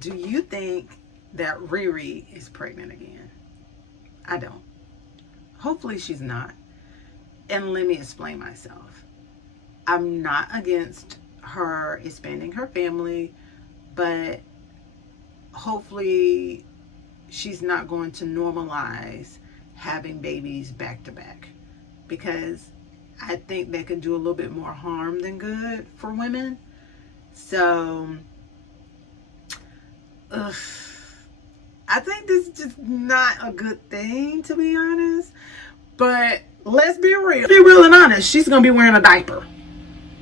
Do you think that Riri is pregnant again? I don't. Hopefully she's not. And let me explain myself. I'm not against her expanding her family, but hopefully she's not going to normalize having babies back to back, because I think that can do a little bit more harm than good for women. So, ugh, I think this is just not a good thing, to be honest. But let's be real. Be real and honest. She's going to be wearing a diaper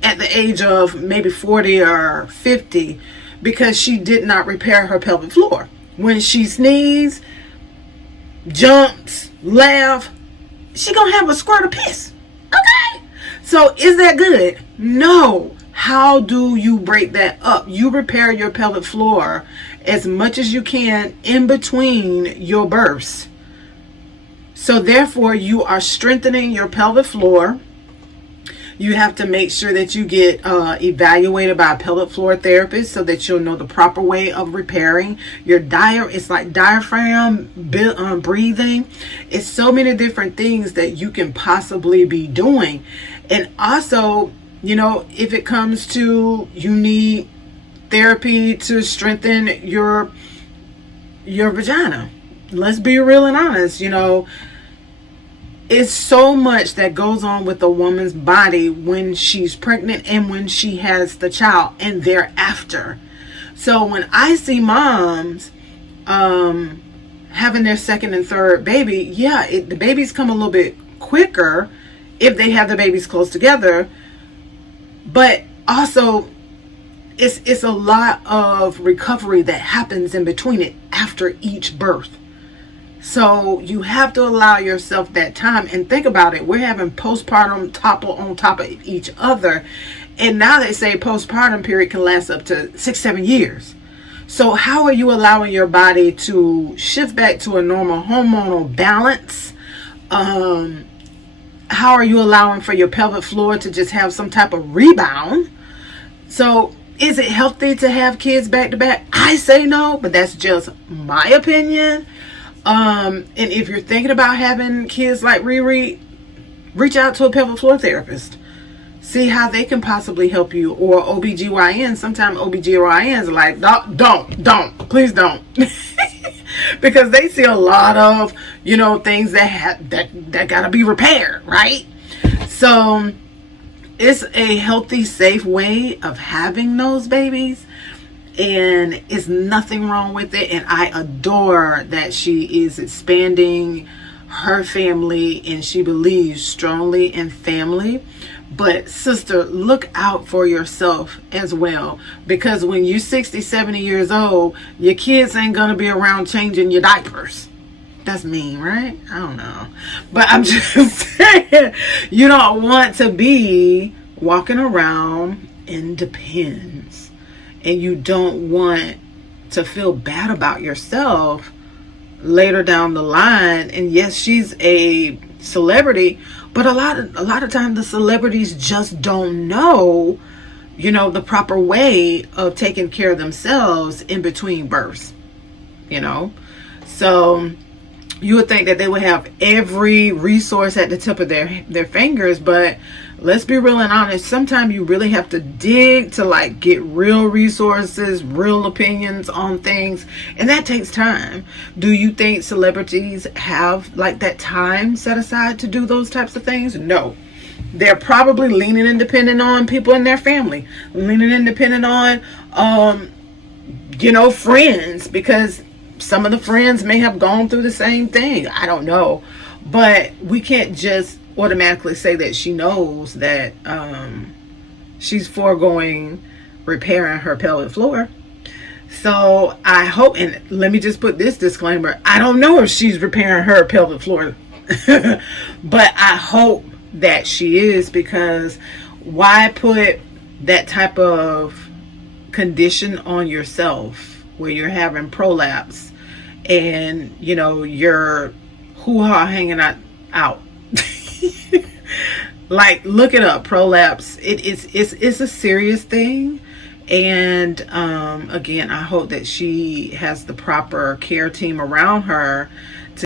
at the age of maybe 40 or 50 because she did not repair her pelvic floor. When she sneezes, jumps, laugh, she going to have a squirt of piss. Okay? So is that good? No. How do you break that up? You repair your pelvic floor as much as you can in between your births. So therefore, you are strengthening your pelvic floor. You have to make sure that you get evaluated by a pelvic floor therapist so that you'll know the proper way of repairing your it's like diaphragm breathing. It's so many different things that you can possibly be doing. And also, you know, if it comes to you need therapy to strengthen your vagina. Let's be real and honest, you know. It's so much that goes on with a woman's body when she's pregnant and when she has the child and thereafter. So when I see moms having their second and third baby, the babies come a little bit quicker if they have the babies close together. But also, it's a lot of recovery that happens in between it after each birth. So you have to allow yourself that time and think about it. We're having postpartum topple on top of each other. And now they say postpartum period can last up to 6-7 years. So how are you allowing your body to shift back to a normal hormonal balance? How are you allowing for your pelvic floor to just have some type of rebound? So is it healthy to have kids back to back? I say no, but that's just my opinion. And if you're thinking about having kids like Riri, reach out to a pelvic floor therapist. See how they can possibly help you. Or OBGYN. Sometimes OBGYNs are like, don't, please don't. Because they see a lot of, you know, things that gotta be repaired, right? So it's a healthy, safe way of having those babies. And it's nothing wrong with it. And I adore that she is expanding her family and she believes strongly in family. But sister, look out for yourself as well. Because when you're 60, 70 years old, your kids ain't going to be around changing your diapers. That's mean, right? I don't know. But I'm just saying, you don't want to be walking around in Depends. And you don't want to feel bad about yourself later down the line. And yes, she's a celebrity, but a lot of times the celebrities just don't know, you know, the proper way of taking care of themselves in between births, you know. So you would think that they would have every resource at the tip of their fingers, but let's be real and honest. Sometimes you really have to dig to like get real resources, real opinions on things, and that takes time. Do you think celebrities have like that time set aside to do those types of things? No. They're probably leaning and depending on people in their family, leaning and depending on you know, friends, because some of the friends may have gone through the same thing. I don't know. But we can't just automatically say that she knows that she's foregoing repairing her pelvic floor. So I hope, and let me just put this disclaimer, I don't know if she's repairing her pelvic floor, but I hope that she is, because why put that type of condition on yourself where you're having prolapse and, you know, your hoo-ha hanging out. Like, look it up. Prolapse, it's a serious thing, And again, I hope that she has the proper care team around her